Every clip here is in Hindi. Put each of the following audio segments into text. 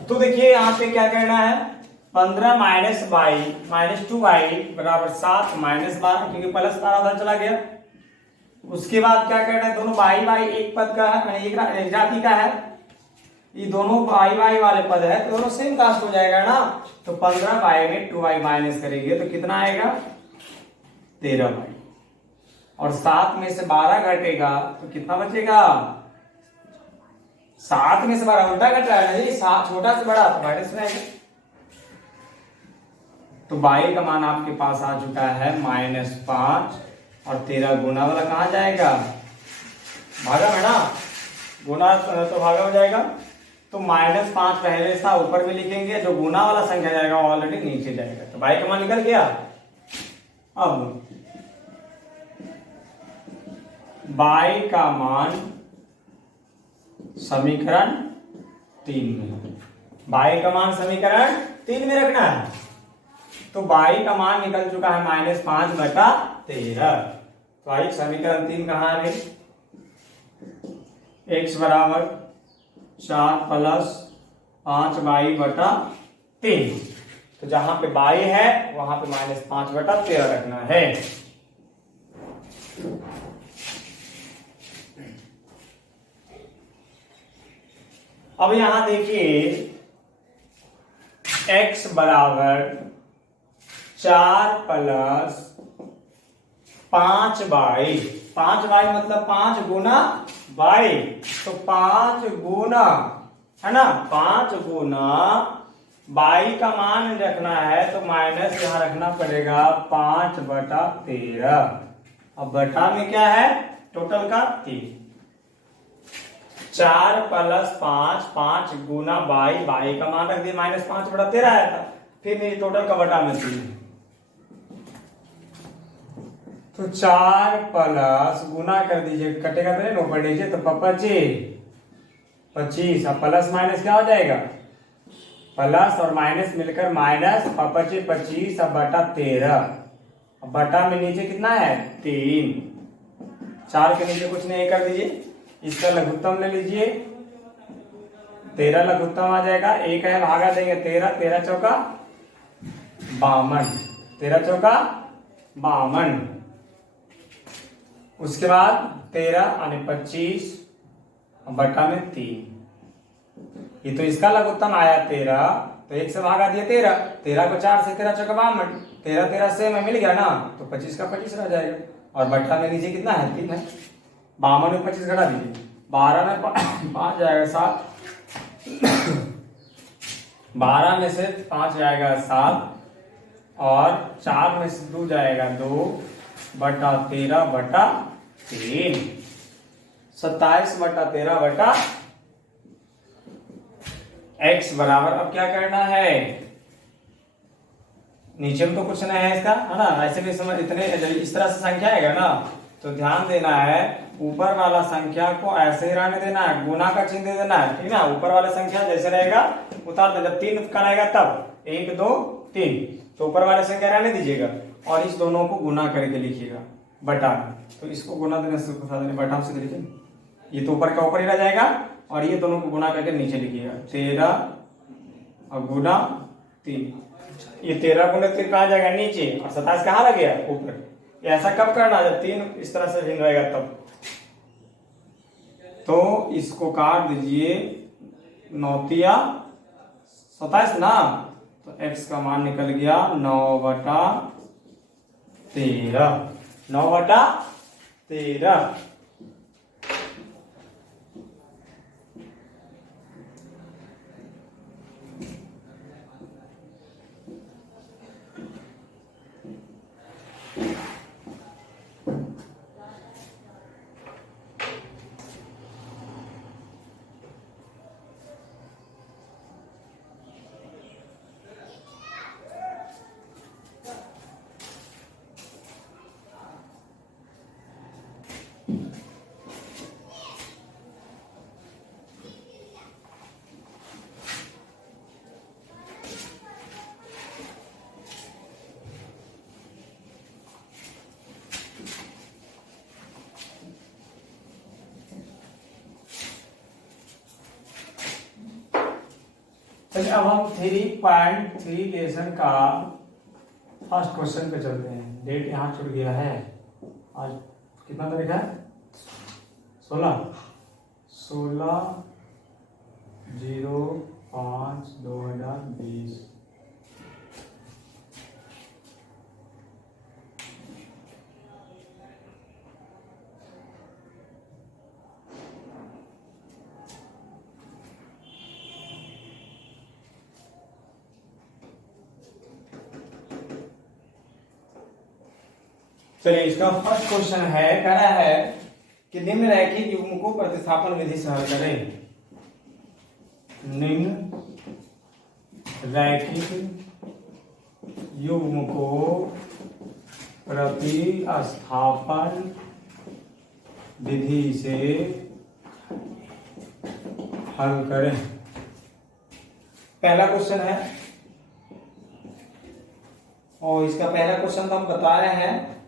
तो देखिए यहाँ पे क्या करना है, 15 माइनस वाई माइनस 2y बराबर 7 माइनस 12, क्योंकि प्लस 12 उधर चला गया। उसके बाद क्या करना है, दोनों वाई वाई एक पद का है, एक जाति का है, ये दोनों वाई वाई वाले पद है तो दोनों सेम कास्ट हो जाएगा ना। तो 15 वाई में 2y माइनस करेंगे तो कितना आएगा, 13y। और 7 में से 12 घटेगा तो कितना बचेगा, 7 में से 12 उल्टा घट रहा है, 7 छोटा से बड़ा तो माइनस में आएगा। तो y का मान आपके पास आ चुका है -5, और 13 गुना वाला कहाँ जाएगा, भागा में ना, गुना तो भागा हो जाएगा। तो -5 पहले था ऊपर में लिखेंगे, जो गुना वाला संख्या जाएगा ऑलरेडी नीचे जाएगा। तो y का मान निकल गया। अब y का मान समीकरण 3 में, y का मान समीकरण 3 में रखना है। तो y का मान निकल चुका है -5/13। तो आई समीकरण 3 कहाँ है, x बराबर 4 + 5y/3। तो जहां पे y है वहां पे -5/13 रखना है। अब यहां देखिए x बराबर 4 + 5y, 5y मतलब 5 गुना y, तो 5 गुना है ना, 5 गुना y का मान रखना है तो माइनस यहां रखना पड़ेगा 5/13। अब बटा में क्या है, टोटल का 3, 4 + 5, 5 गुना y का मान रख दिया -5/13 आया था, फिर मेरी टोटल का बटा में 3। तो 4 प्लस गुना कर दीजिए, कटेगा तो नहीं, ऊपर नीचे, तो 25, अब प्लस माइनस क्या हो जाएगा, प्लस और माइनस मिलकर माइनस, 25 अब बटा 13। अब बटा में नीचे कितना है 3, 4 के नीचे कुछ नहीं कर दीजिए, इसका लघुत्तम ले लीजिए, 13 लघुत्तम आ जाएगा, एक है भागा देंगे 13, 13 चौका 52, 13 चौका 52। उसके बाद 13 यानी 25 बटा में 3, ये तो इसका लघुत्तम आया 13, तो 1 से भागा दिया 13, 13 को 4 से 13 चौका 52, 13 13 से में मिल गया ना, तो 25 का 25 रह जाएगा। और बटा में नीचे कितना है 3 है, 52 में 25 घटा दीजिए, 12 में 5 जाएगा 7, 12 में से 5 जाएगा 7, और 4 में से 2 जाएगा 2 बटा 13/3, 27/13 x बराबर, अब क्या करना है, नीचे में तो कुछ नहीं है इसका, है ना, ऐसे भी समझ, इतने इस तरह से संख्या आएगा ना, तो ध्यान देना है ऊपर वाला संख्या को ऐसे ही रहने देना है, गुना का चिन्ह दे देना है, ठीक ना, ऊपर वाला संख्या जैसे रहेगा उतार दो, जब 3 का रहेगा तब 1 2 3, तो ऊपर वाले संख्या रहने दीजिएगा, और इस दोनों को गुना करके लिखिएगा बटा में, तो इसको गुना देने से बटा से लिखिए, ये तो ऊपर का ऊपर ही रह जाएगा, और ये दोनों को गुना करके नीचे लिखिएगा, 13 और गुना 3, ये 13 गुना 3 कहा जाएगा नीचे, और 27 कहाँ लग गया ऊपर। ये ऐसा कब करना, जब 3 इस तरह से भिन्न रहेगा तब। तो इसको काट दीजिए, 9×27 ना, तो x का मान निकल गया 9/13, 9/13। चलिए अब हम 3.3 लेसन का फर्स्ट क्वेश्चन पे चलते हैं। डेट यहाँ छूट गया है। आज कितना तारीख है? 16/05/2020। चलिए इसका फर्स्ट क्वेश्चन है, कह रहा है कि निम्न रैखिक युग्म को प्रतिस्थापन विधि से हल करें। निम्न रैखिक युग्म को प्रतिस्थापन विधि से हल करें। पहला क्वेश्चन है और इसका पहला क्वेश्चन तो हम बता रहे हैं,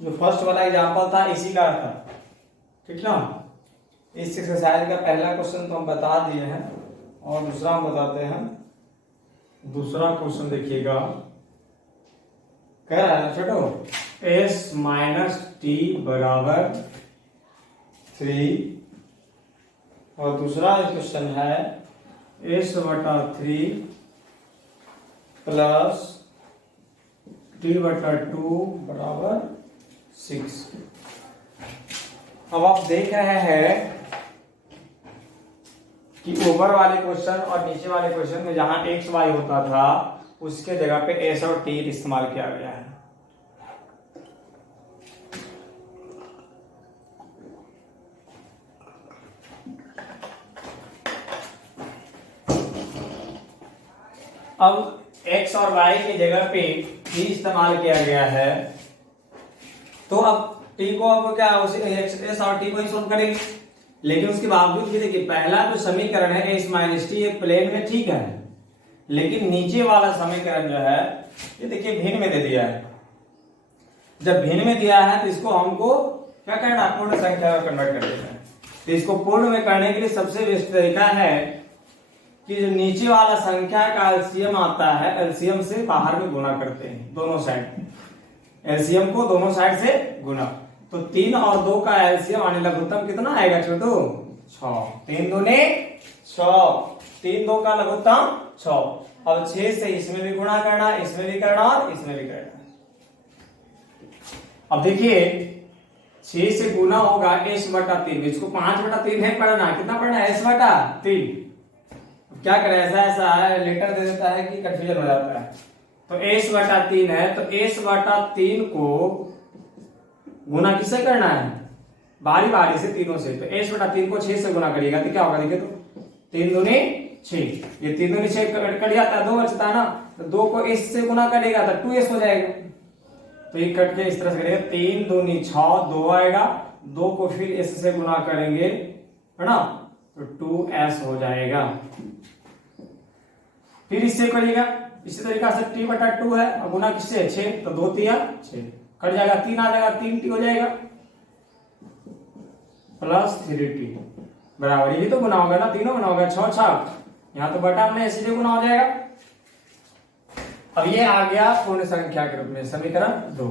जो फर्स्ट वाला एग्जांपल था इसी का था, ठीक ना। इस एक्सरसाइज का पहला क्वेश्चन तो हम बता दिए हैं और दूसरा हम बताते हैं। दूसरा क्वेश्चन देखिएगा, कह रहा है छोटो s-t बराबर 3 और दूसरा क्वेश्चन है s/3 प्लस t/2 बराबर 6। अब आप देख रहे हैं कि ऊपर वाले क्वेश्चन और नीचे वाले क्वेश्चन में जहां x y होता था उसके जगह पे s और t इस्तेमाल किया गया है। अब x और y की जगह पे t इस्तेमाल किया गया है, तो अब t को अब क्या s और t को ही सोल्व करेंगे। लेकिन उसके बावजूद भी देखिए पहला जो समीकरण है s माइनस टी, ये प्लेन में ठीक है, लेकिन नीचे वाला समीकरण जो है ये देखिए भिन्न में दे दिया है। जब भिन्न में दिया है तो इसको हमको क्या करना है, पूर्ण संख्या में कन्वर्ट कर देना है। तो इसको पूर्ण में करने के लिए सबसे बेस्ट तरीका है कि जो नीचे वाला संख्या का एलसीएम आता है, एलसीएम से बाहर में गुना करते हैं दोनों साइड। एलसीएम को दोनों साइड से गुना, तो 3 और 2 का एलसीएम आने लघुत्तम कितना आएगा छोटू? 6। 3 दूने 6, 3 2 का लघुत्तम 6। अब 6 से इसमें भी गुणा करना, इसमें भी करना और इसमें भी करना। अब देखिए 6 से गुना होगा s/3, इसको 5/3 है पढ़ना, कितना पढ़ना है? s/3। क्या करें, ऐसा है लेटर दे देता है कि कंफ्यूजन हो जाता है। तो s/3 है, तो s/3 को गुना किससे करना है? बारी बारी से तीनों से। तो s/3 को 6 से गुना करिएगा तो क्या होगा, देखिए तो 3 दूनी 6, ये 3 दूनी 6 कट जाता है, 2 बचता है ना, तो 2 को s से गुना करेगा तो 2s हो जाएगा। तो ये कट के इस तरह से करेगा, 3 दूनी 6, 2 आएगा, 2 को फिर s से गुना करेंगे है ना, तो 2s हो जाएगा। फिर इससे करिएगा इसी तरीका से t/2 है और गुना किससे? 6, तो 2 तिया 6 कट जाएगा, 3 आ जाएगा, 3t हो जाएगा प्लस 3t बराबर, ये भी तो गुना होगा ना, तीनों गुना होगा, 6 6, यहाँ तो बटा में सीधे गुना हो जाएगा। अब ये आ गया पूर्ण संख्या के रूप में समीकरण 2,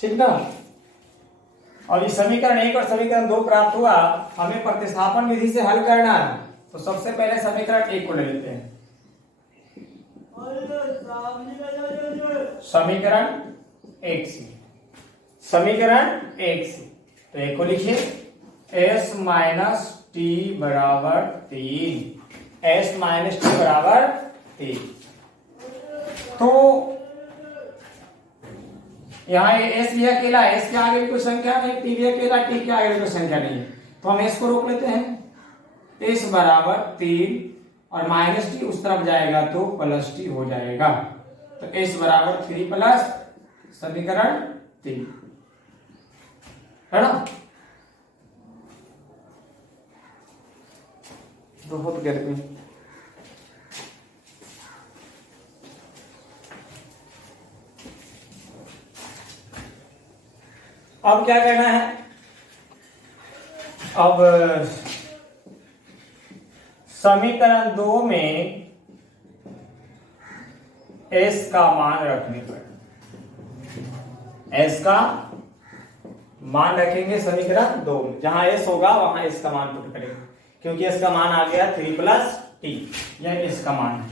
ठीक ना। और ये समीकरण 1 और समीकरण 2 प्राप्त हुआ, हमें प्रतिस्थापन विधि से हल करना है। तो सबसे पहले समीकरण 1 को ले लेते हैं। समीकरण 1 से, समीकरण 1 से तो 1 को लिखिए, s-t बराबर 3, s-t बराबर 3। तो यहाँ s भी अकेला है, s के आगे भी कोई संख्या नहीं, t भी अकेला, t के आगे भी कोई संख्या नहीं है, तो हम s को रोक लेते हैं। s बराबर 3 और माइनस टी उस तरफ जाएगा तो प्लस टी हो जाएगा। तो s बराबर 3 प्लस समीकरण 3 है ना। बहुत गर्मी। अब क्या करना है, अब समीकरण 2 में s का मान रखने पर, s का मान रखेंगे समीकरण 2 में, जहां s होगा वहां s का मान पुट करेंगे, क्योंकि s का मान आ गया 3 + t, यह s का मान है।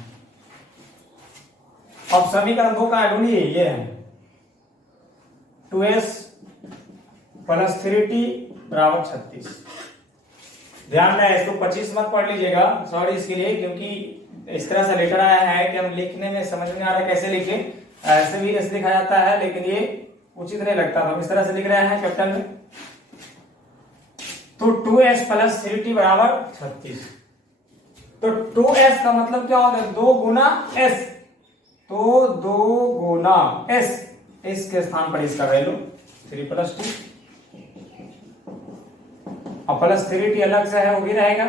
अब समीकरण 2 का ढूंढिए, ये है 2s + 3t = 36। ध्यान रहे, इसको 25 मत पढ़ लीजिएगा, सॉरी इसके लिए, क्योंकि इस तरह से लेटर आया है कि हम लिखने में समझ में आ रहा है कैसे लिखें। ऐसे भी ऐसे लिखा जाता है, लेकिन ये उचित नहीं लगता, हम इस तरह से लिख रहे हैं कैपिटल में। तो 2s + 3t = 36। तो 2s का मतलब क्या होगा? 2 गुना s, तो 2 गुना s, इसके स्थान पर इसका वैल्यू 3 + t, और +3t अलग से है, वो भी रहेगा,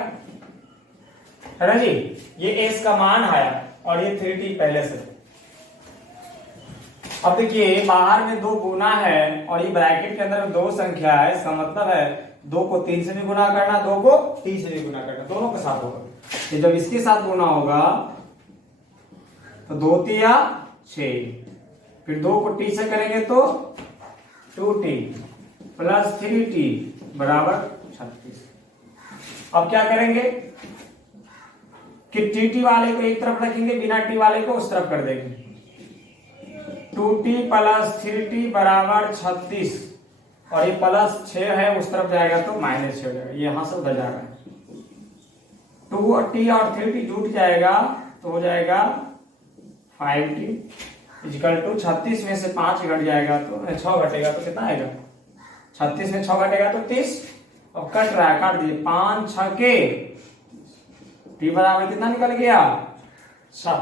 है ना जी। ये s का मान आया और ये 3t पहले से। अब देखिए बाहर में 2 गुना है और ये ब्रैकेट के अंदर 2 संख्या है, इसका मतलब है 2 को 3 से भी गुना करना, 2 को t से भी गुना करना, दोनों के साथ होगा। तो जब इसके साथ गुना होगा तो 2 तिया 6, फिर 2 को t से करेंगे तो 2t + 3t = 36। अब क्या करेंगे कि टी वाले को एक तरफ रखेंगे, बिना टी वाले को उस तरफ कर देंगे। 2t + 3t = 36, और ये +6 है उस तरफ जाएगा तो -6 हो जाएगा, ये यहां से उधर जाएगा। 2t और 3t जुट जाएगा तो हो जाएगा 5t = 36 में से 5 घट जाएगा तो 6 घटेगा तो कितना आएगा? 36 में 6 घटेगा तो 30। अब कट रहा है, काट दिए, 5 6 के t बराबर कितना निकल गया? 6,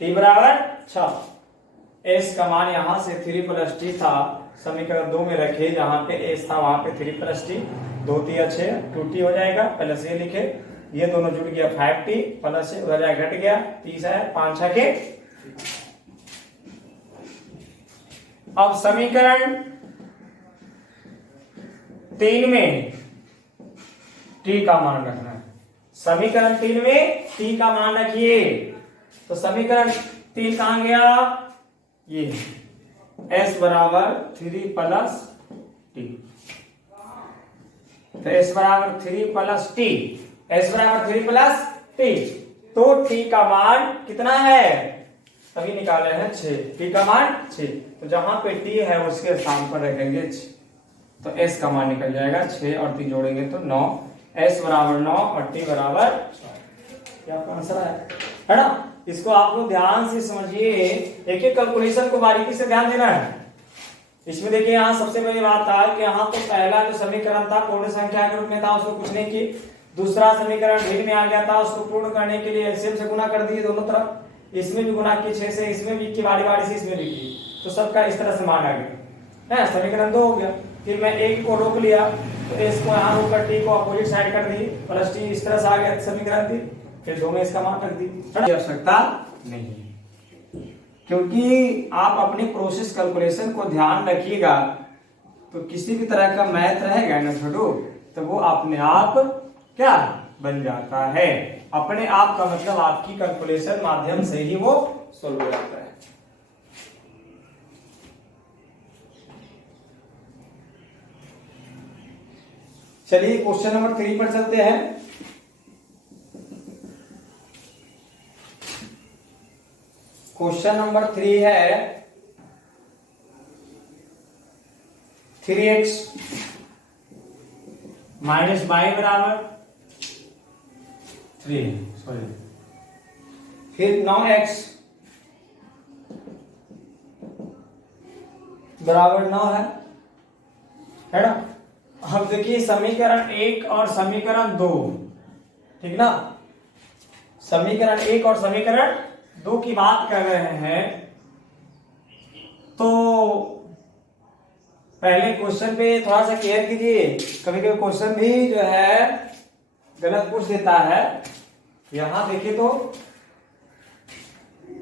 t बराबर 6। s का मान यहां से 3 + t था, समीकरण 2 में रखे, जहां पे s था वहां पे 3 + t, 2 तिया 6, 2t हो जाएगा, पहले से लिखे, ये दोनों जुड़ गया 5t, प्लस से उधर जाए घट गया 30 है, 5 6 के। अब समीकरण 3 में t का मान रखना है। समीकरण 3 में t का मान रखिए, तो समीकरण 3 कहां गया? ये s = 3 + t, तो s = 3 + t, s = 3 + t, तो t का मान कितना है? अभी निकाले हैं 6, t का मान 6, तो जहां पे t है उसके स्थान पर रखेंगे 6, तो s का मान निकल जाएगा 6 और 3 जोड़ेंगे तो 9, s = 9 और t = क्या आंसर है ना। इसको आप लोग ध्यान से समझिए, एक एक कैलकुलेशन को बारीकी से ध्यान देना है। इसमें देखिए यहाँ सबसे पहली बात था कि यहाँ तो पहला जो समीकरण था पूर्ण संख्या के रूप में था, उसको कुछ नहीं किए। दूसरा समीकरण भिन्न में आ गया था, उसको पूर्ण करने के लिए एलसीएम से गुना कर दिए दोनों तरफ, इसमें भी गुना की 6 से, इसमें भी की बारी बारी से, इसमें भी की, तो सबका इस तरह से मान आ गया है। समीकरण 2 हो गया। फिर मैं एक को रोक लिया तो इसको यहाँ रोक कर टी को अपोजिट साइड कर दी, प्लस टी इस तरह से आ गया समीकरण दी, फिर 2 में इसका मान रख दी, आवश्यकता नहीं है। क्योंकि आप अपनी प्रोसेस कैलकुलेशन को ध्यान रखिएगा तो किसी भी तरह का मैथ रहेगा ना छोटू, तो वो अपने आप क्या बन जाता है। अपने आप का मतलब आपकी कैलकुलेशन माध्यम से ही वो सोल्व हो जाता है। चलिए क्वेश्चन नंबर 3 पर चलते हैं। क्वेश्चन नंबर 3 है 3x - y = 3, सॉरी, फिर 9x = 9 है ना। हम देखिए समीकरण 1 और समीकरण 2, ठीक ना, समीकरण 1 और समीकरण 2 की बात कर रहे हैं। तो पहले क्वेश्चन पे थोड़ा सा केयर कीजिए, कभी कभी क्वेश्चन भी जो है गलत पूछ देता है। यहां देखिए तो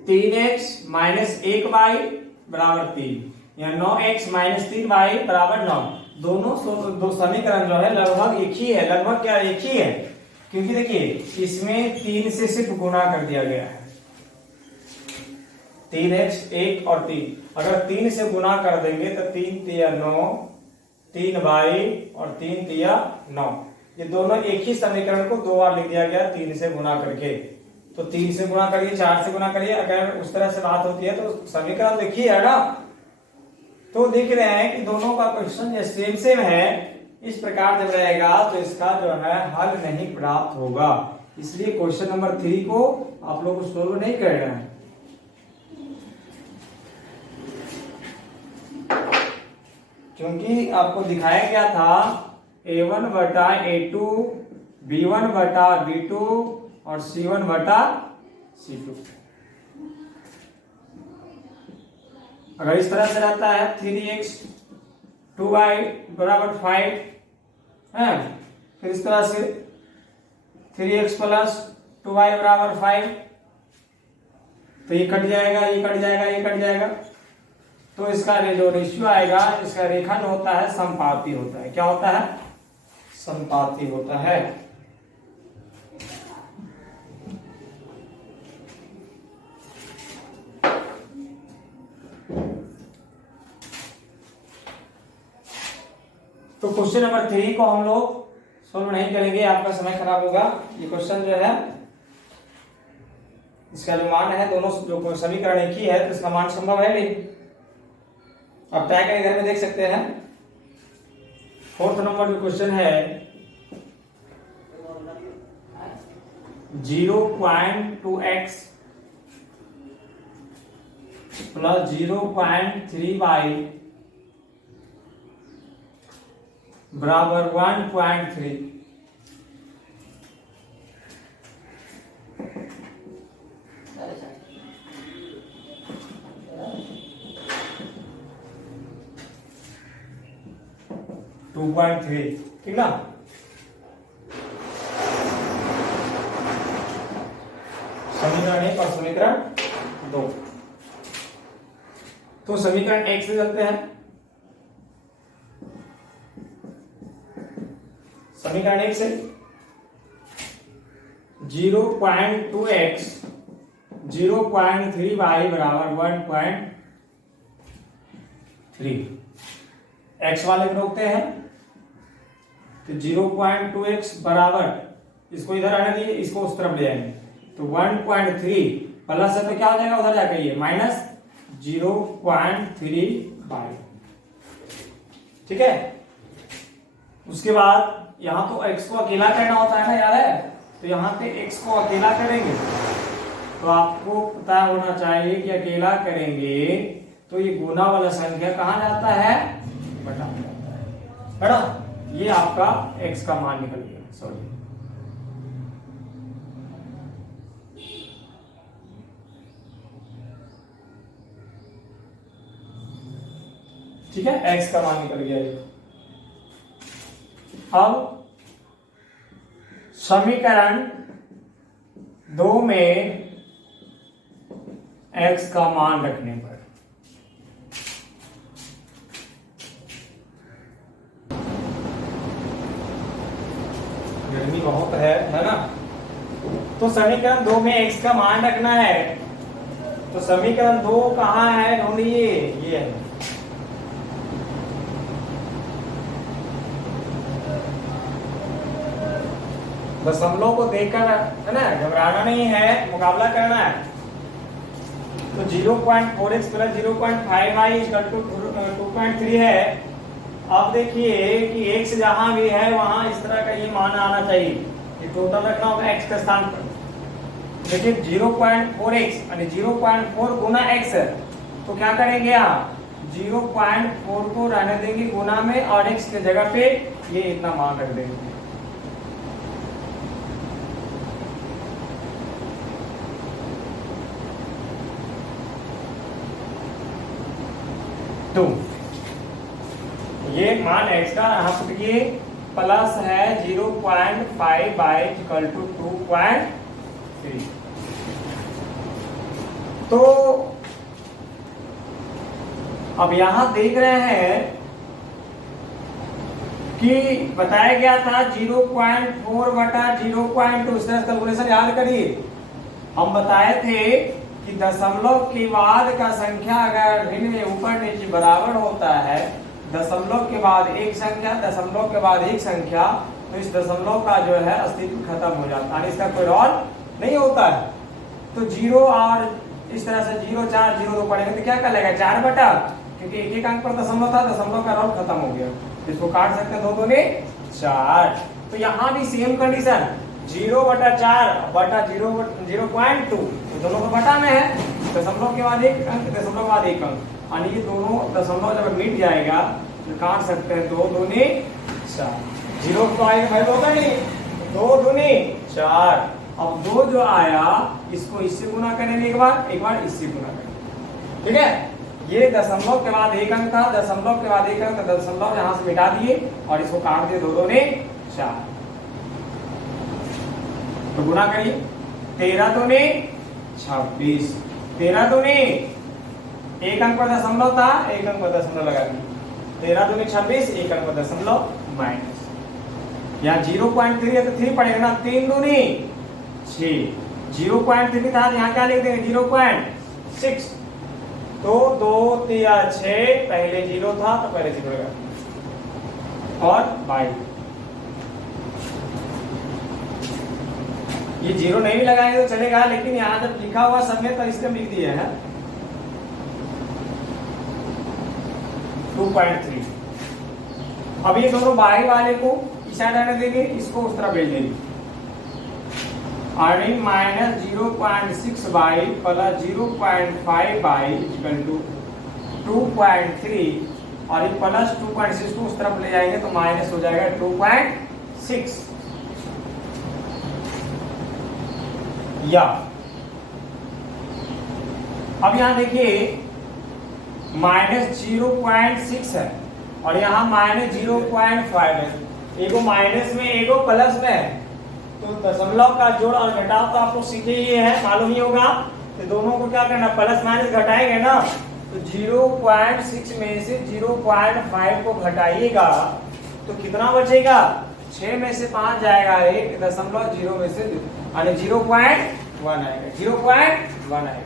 3x - 1y = 3, या 9x - 3y = 9, दोनों दो समीकरण जो है लगभग एक ही है, लगभग क्या एक ही है। क्योंकि देखिए इसमें 3 से सिर्फ गुना कर दिया गया है, 3x 1 और 3, अगर 3 से गुना कर देंगे तो 3 तिया 9, 3y और 3 तिया 9, ये दोनों एक ही समीकरण को 2 बार लिख दिया गया 3 से गुना करके। तो 3 से गुना करिए, 4 से गुना करिए, अगर उस तरह से बात होती है तो समीकरण देखिए है ना, तो देख रहे हैं कि दोनों का क्वेश्चन सेम सेम है। इस प्रकार जब रहेगा तो इसका जो है हल नहीं प्राप्त होगा, इसलिए क्वेश्चन नंबर 3 को आप लोग सोल्व नहीं कर रहे हैं। क्योंकि आपको दिखाया गया था a1 बटा a2, b1 बटा b2 और c1 बटा c2। अगर इस तरह से रहता है 3x 2y बराबर 5 है, फिर इस तरह से 3x प्लस 2y बराबर 5, तो ये कट जाएगा, ये कट जाएगा, ये कट जाएगा, तो इसका जो रेशियो आएगा, इसका रेखा जो होता है समपाती होता है। क्या होता है? समपाती होता है। तो क्वेश्चन नंबर 3 को हम लोग सोल्व नहीं करेंगे, आपका समय खराब होगा। ये क्वेश्चन जो है इसका जो मान है, दोनों जो समीकरण एक ही है तो इसका मान संभव है नहीं। अब टैग इधर में देख सकते हैं। 4th नंबर जो क्वेश्चन है 0.2x प्लस 0.3y बराबर 1.3। ठीक ना। समीकरण 1 और समीकरण 2। तो समीकरण 1 से चलते हैं। समीकरण 1 से 0.2x 0.3y बराबर 1.3। x वाले को रोकते हैं तो 0.2x बराबर, इसको इधर आने दीजिए, इसको उस तरफ ले जाएंगे तो 1.3 प्लस है तो क्या हो जाएगा, उधर जाकर ये माइनस 0.3y। ठीक है। उसके बाद यहां तो x को अकेला करना होता है ना, याद है, तो यहां पे x को अकेला करेंगे तो आपको पता होना चाहिए कि अकेला करेंगे तो ये गुना वाला संख्या कहां जाता है, बटा है ना। ये आपका x का मान निकल गया, सॉरी। ठीक है, x का मान निकल गया। अब समीकरण 2 में x का मान रखने पर गर्मी बहुत है ना, तो समीकरण 2 में x का मान रखना है। तो समीकरण 2 कहां है, ढूंढिए, ये है। बस हम लोग को देखकर है ना, घबराना नहीं है, मुकाबला करना है। तो 0.4x plus 0.5y equal to 2.3 है। अब देखिए कि x जहां भी है वहां इस तरह का ये मान आना चाहिए, ये टोटल रखना होगा x के स्थान पर। देखिए 0.4x यानी 0.4 गुना x है, तो क्या करेंगे आप 0.4 को रहने देंगे गुना में और x के जगह पे ये इतना मान रख देंगे। तो ये मान x का यहाँ पर ये प्लस है 0.5 बाई इक्वल टू 2.3। तो अब यहां देख रहे हैं कि बताया गया था 0.4 बटा 0.2, इस तरह कैलकुलेशन याद करिए। हम बताए थे कि दशमलव के बाद का संख्या अगर भिन्न में ऊपर नीचे बराबर होता है, दशमलव के बाद एक संख्या, दशमलव के बाद एक संख्या, तो इस दशमलव का जो है अस्तित्व खत्म हो जाता है, इसका कोई रोल नहीं होता है। तो 0 और इस तरह से 0 4 0 2 पड़ेगा तो क्या कर लेगा 4 बटा, क्योंकि एक अंक पर दशमलव था, दशमलव का रोल खत्म हो गया, इसको काट सकते हैं 2 दूनी 4। तो यहाँ भी सेम कंडीशन 0 बटा 4 बटा 0.2, तो दोनों को बटा में है, दशमलव के बाद एक अंक, दशमलव के बाद एक अंक, और ये दोनों दशमलव जब मिट जाएगा तो काट सकते हैं 2 दूनी 4। 0 तो आएगा भाई, होगा नहीं, 2 दूनी 4। अब 2 जो आया इसको इससे गुना करेंगे, एक बार इससे गुना करेंगे, ठीक है। ये दशमलव के बाद एक अंक था, दशमलव के बाद एक अंक, दशमलव यहां से मिटा दिए और इसको काट दिए 2 दूनी 4। तो गुना करिए, 13 दूनी 26, 13 दूनी एक अंक पर दशमलव था, एक अंक पर दशमलव लगा दिए, 13 दूनी 26, एक अंक पर दशमलव माइनस, यहाँ 0.3 है तो 3 पड़ेगा ना, 3 दूनी 6, 0.3 था यहाँ क्या लिख देंगे 0.6, तो 2 3 6, पहले 0 था तो पहले 0 लगा, और बाई ये 0 नहीं भी लगाएंगे तो चलेगा, लेकिन यहाँ जब लिखा हुआ सबने तो इसका लिख दिया है 2.3। अब ये दोनों बाई वाले को इस साइड आने देंगे, इसको उस तरफ भेज देंगे, earning minus 0.6 by plus 0.5 by equal to 2.3, और ये प्लस 2.6 को उस तरफ ले जाएंगे तो माइनस हो जाएगा 2.6। या अब यहां देखिए माइनस 0.6 है और यहाँ माइनस 0.5 है, एगो माइनस में एगो प्लस में है, तो दशमलव का जोड़ और घटाव तो आपको सीखे ही है, मालूम ही होगा। तो दोनों को क्या करना, प्लस माइनस घटाएंगे ना, तो 0.6 में से 0.5 को घटाइएगा तो कितना बचेगा, 6 में से 5 जाएगा, 1.0 में से 0.1 आएगा, 0.1 आएगा।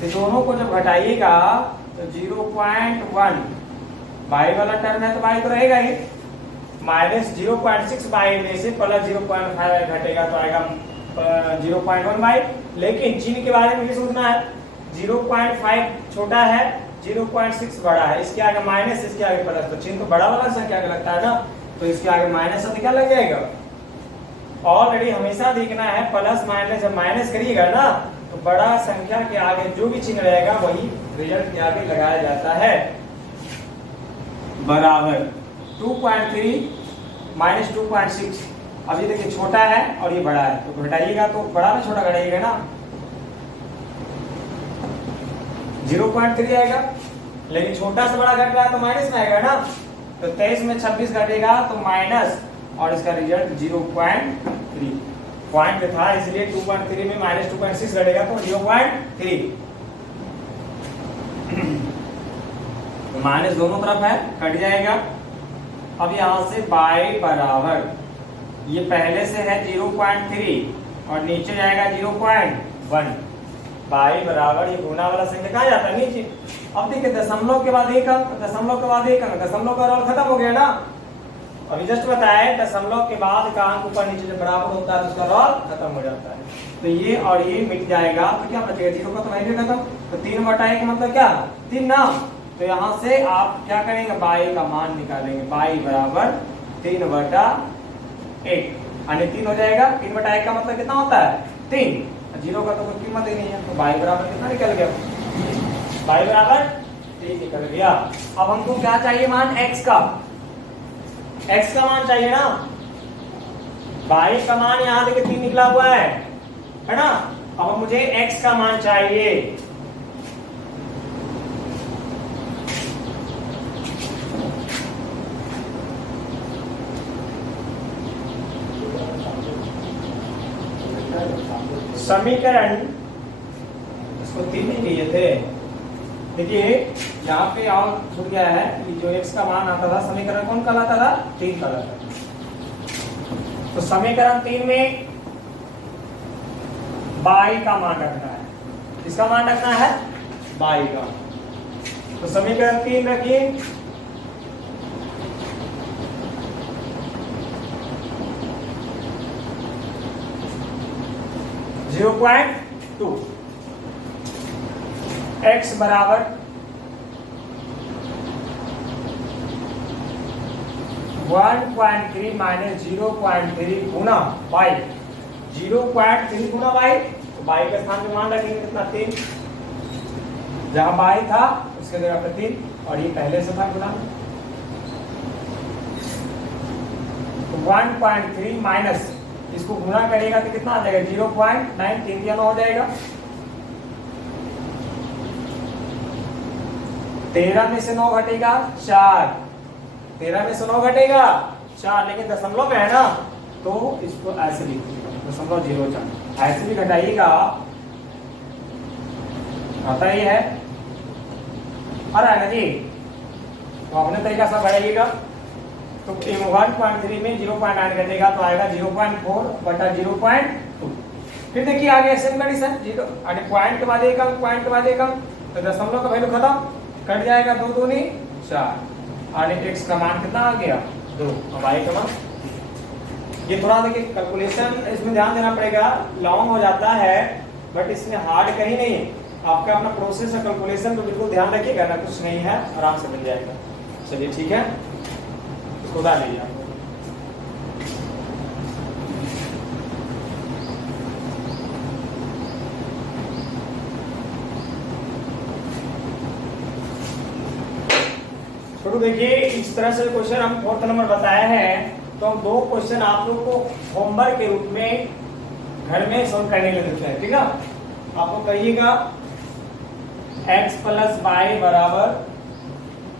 तो दोनों को जब घटाइएगा तो 0.1 बाई वाला टर्म है तो बाई तो रहेगा ही, माइनस 0.6 बाई में से प्लस 0.5 घटेगा तो आएगा 0.1 बाई। लेकिन चिन्ह के बारे में भी सोचना है, 0.5 छोटा है, 0.6 बड़ा है, इसके आगे माइनस, इसके आगे प्लस, तो चिन्ह तो बड़ा वाला संख्या का लगता है ना, तो इसके आगे माइनस से क्या लग जाएगा। ऑलरेडी हमेशा देखना है प्लस माइनस, जब माइनस करिएगा ना तो बड़ा संख्या के आगे जो भी चिन्ह रहेगा वही रिजल्ट के आगे लगाया जाता है। बराबर 2.3 माइनस 2.6, अभी देखिए छोटा है और ये बड़ा है, तो घटाइएगा तो बड़ा में छोटा घटाइएगा ना, 0.3 आएगा, लेकिन छोटा से बड़ा घट रहा है तो माइनस में आएगा ना, तो 23 में 26 घटेगा तो माइनस, और इसका रिजल्ट 0.3 पॉइंट था, इसलिए 2.3 में माइनस 2.6 घटेगा तो 0.3, तो माइनस दोनों तरफ है, कट जाएगा। अब यहां से बाई बराबर, ये पहले से है 0.3 और नीचे जाएगा 0.1, बाई बराबर, ये गुना वाला संख्या कहाँ जाता है नीचे। अब देखिए दशमलव के बाद एक अंक, दशमलव के बाद एक अंक, दशमलव का रोल खत्म हो गया ना, अभी जस्ट बताया दशमलव के बाद का अंक ऊपर नीचे जब बराबर होता है तो उसका रोल खत्म हो जाता है, तो ये और ये मिट जाएगा, तो क्या बचेगा, 0 का तो वैल्यू खत्म, तो 3/1 मतलब क्या 3 ना, तो यहाँ से आप क्या करेंगे, बाई का मान निकालेंगे, बाई बराबर 3/1, यानी 3 हो जाएगा, 3/1 का मतलब कितना होता है 3, 0 का तो कोई कीमत ही नहीं है, तो बाई बराबर कितना निकल गया, बाई बराबर 3 निकल गया। अब हमको क्या चाहिए मान, x का मान चाहिए ना, बाई का मान यहाँ देखिए 3 निकला हुआ है ना, अब मुझे x का मान चाहिए, समीकरण, इसको 3 नहीं लिए थे, देखिए यहाँ पे और छूट गया है कि जो x का मान आता था समीकरण कौन कहलाता था, 3 कहलाता था। तो समीकरण 3 में y का मान रखना है, किसका मान रखना है, y का। तो समीकरण 3 रखिए, (0.2) x बराबर 1.3 माइनस 0.3 गुना y, 0.3 गुना y। तो y के स्थान पे मान रखेंगे कितना, 3, जहां y था उसके जगह पे 3, और ये पहले से था गुना। तो 1.3 माइनस इसको गुना करेगा तो कितना आ जाएगा, 0.9, 3 दिया हो जाएगा। 13 में से 9 घटेगा 4, 13 में से 9 घटेगा 4, लेकिन दशमलव में है ना, तो इसको ऐसे लिख दीजिएगा, 0.04 ऐसे भी घटाइएगा, आता ही है, आ रहा है ना जी। तो अपने तरीका से बढ़ाइएगा। तो 1.3 में 0.9 घटेगा तो आएगा 0.4 बटा 0.2। फिर देखिए आगे सेम कंडीशन, 0 पॉइंट के बाद एक अंक, पॉइंट के बाद एक अंक, तो दशमलव का वैल्यू खत्म, कट जाएगा, 2 दूनी 4, और x का मान कितना आ गया, 2, और y का मान। ये थोड़ा देखिए कैलकुलेशन इसमें ध्यान देना पड़ेगा, लॉन्ग हो जाता है बट इसमें हार्ड कहीं नहीं है। आपका अपना प्रोसेस है, कैलकुलेशन तो बिल्कुल ध्यान रखिएगा ना, कुछ नहीं है, आराम से मिल जाएगा। चलिए ठीक है, इसको उतार लीजिए आप। तो देखिए इस तरह से क्वेश्चन हम 4th नंबर बताए हैं, तो हम 2 क्वेश्चन आप लोग को होमवर्क के रूप में घर में सॉल्व करने के लिए देते हैं, ठीक है। आपको कहिएगा x प्लस y बराबर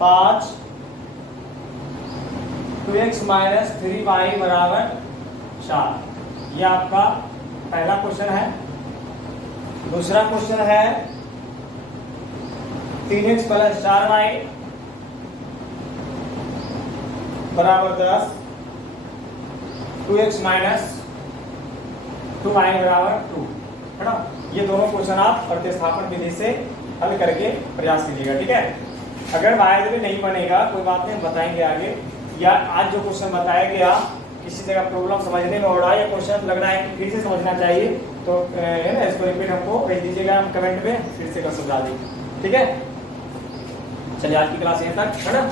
5, 2x माइनस 3y बराबर 4। ये आपका पहला क्वेश्चन है। दूसरा क्वेश्चन है 3x प्लस 4y बराबर 10, 2x माइनस 2y बराबर 2, है ना। ये दोनों क्वेश्चन आप प्रतिस्थापन विधि से हल करके प्रयास कीजिएगा, ठीक है। अगर वायद भी नहीं बनेगा कोई बात नहीं, बताएंगे आगे, या आज जो क्वेश्चन बताया गया किसी जगह प्रॉब्लम समझने में हो रहा है या क्वेश्चन लग रहा है कि फिर से समझना चाहिए, तो है ना, इसको रिपीट हमको भेज दीजिएगा कमेंट में, फिर से कर समझा देंगे, ठीक है। चलिए आज की क्लास यहीं तक, है ना।